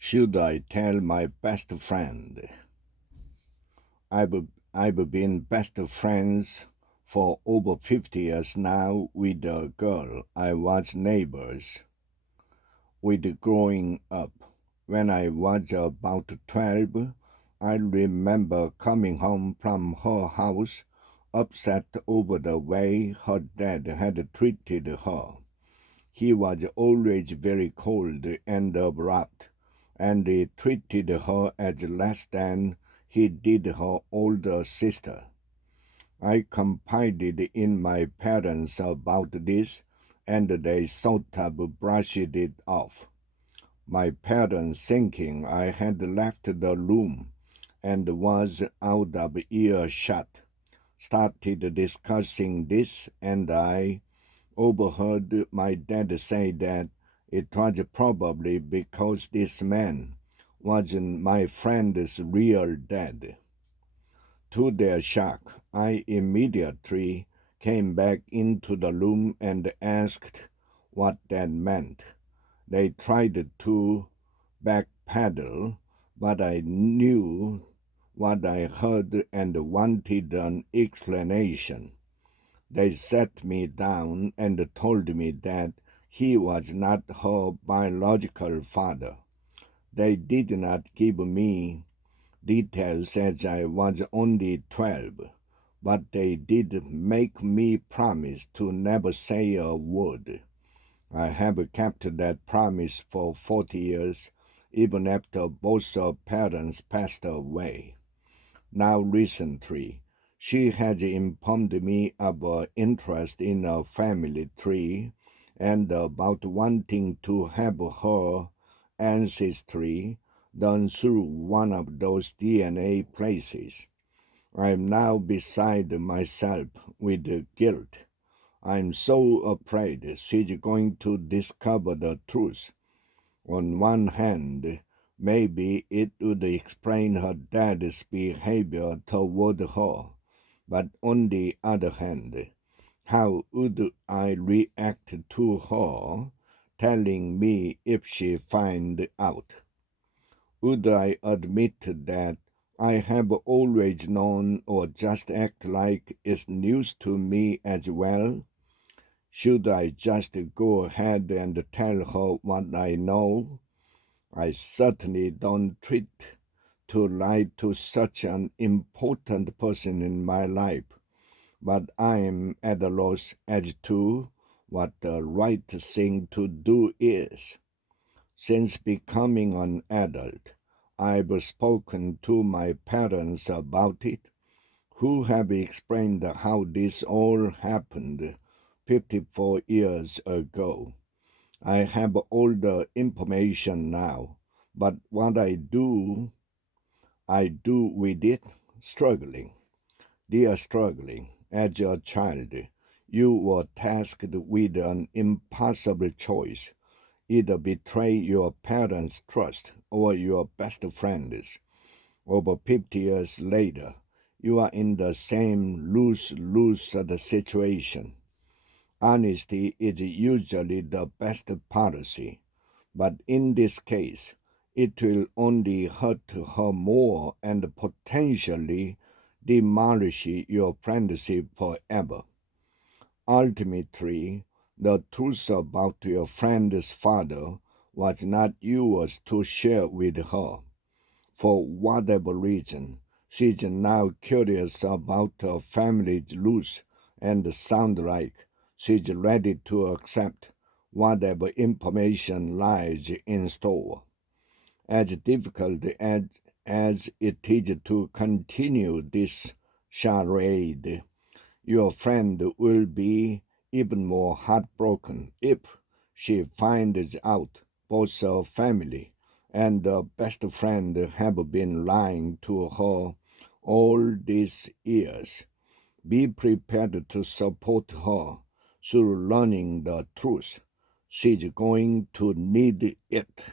Should I tell my best friend? I've, I've been best friends for over 50 years now with a girl I was neighbors with growing up. When I was about 12, I remember coming home from her house upset over the way her dad had treated her. He was always very cold and abrupt, and he treated her as less than he did her older sister. I confided in my parents about this, and they sort of brushed it off. My parents, thinking I had left the room and was out of earshot, started discussing this, and I overheard my dad say that it was probably because this man wasn't my friend's real dad. To their shock, I immediately came back into the room and asked what that meant. They tried to backpedal, but I knew what I heard and wanted an explanation. They sat me down and told me that he was not her biological father. They did not give me details as I was only 12, but they did make me promise to never say a word. I have kept that promise for 40 years, even after both her parents passed away. Now recently, she has informed me of her interest in a family tree and about wanting to have her ancestry done through one of those DNA places. I am now beside myself with guilt. I'm so afraid she's going to discover the truth. On one hand, maybe it would explain her dad's behavior toward her, but on the other hand, how would I react to her telling me if she find out? Would I admit that I have always known or just act like it's news to me as well? Should I just go ahead and tell her what I know? I certainly don't treat to lie to such an important person in my life, but I am at a loss as to what the right thing to do is. Since becoming an adult, I've spoken to my parents about it, who have explained how this all happened 54 years ago. I have all the information now, but what I do with it, struggling. Dear struggling, as a child, you were tasked with an impossible choice. Either betray your parents' trust or your best friends. Over 50 years later, you are in the same lose-lose situation. Honesty is usually the best policy, but in this case, it will only hurt her more and potentially demolish your friendship forever. Ultimately, the truth about your friend's father was not yours to share with her. For whatever reason, she's now curious about her family's roots and sounds like she's ready to accept whatever information lies in store. As difficult as it is to continue this charade, your friend will be even more heartbroken if she finds out both her family and her best friend have been lying to her all these years. Be prepared to support her through learning the truth. She's going to need it.